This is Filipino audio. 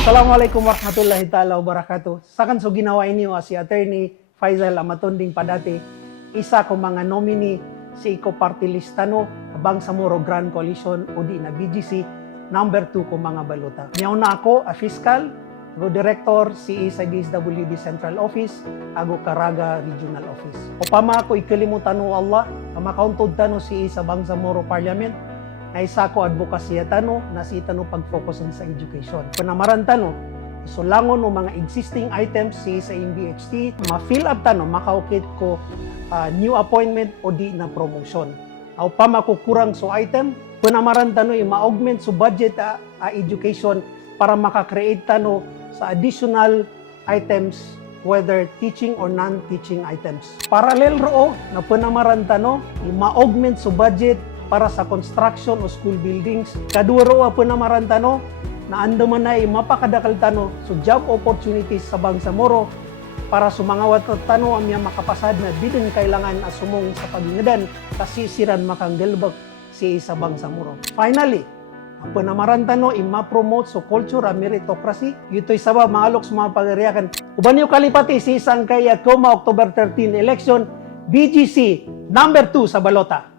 Assalamualaikum warahmatullahi taala wabarakatuh. Sakan so ginawa inyo si Attorney Faisal Amatunding Padati, isa ko mga nominee si Iko Party Listano, abang sa Moro Grand Coalition o di na BGC, number 2 ko mga baluta. Niyaw na ako, a fiscal, go director si sa DSWD Central Office, ago Caraga Regional Office. O pama ako ikalimutan no Allah, kamakauntod tano si sa Bangsamoro Parliament, na isa ko advokasya tano na si tano pag-focusin sa education. Panamaran tano, isulangon o mga existing items si sa MBHT, ma-fill up tano, makaukit ko ah, new appointment o di na promotion. Aw pa makukurang so item, panamaran tano, ma-augment so budget a, a education para makakreate tano sa additional items whether teaching or non-teaching items. Parallel ro na panamaran tano, ma-augment so budget para sa construction o school buildings. Kadua ro po na marantano na ando man na mapakadakal tano so job opportunities sa Bangsamoro para sumangawat at tano ang mga makapasad na di din kailangan asumong sa pagingadan kasi siran makanggelbak si sa Bangsamoro. Finally, ang panamaran tano ima-promote so culture a meritocracy. Ito'y sabab maalok sa mga pagariakan. Uban niyo kalipati si isang kaya Kuma October 13 election, BGC number 2 sa balota.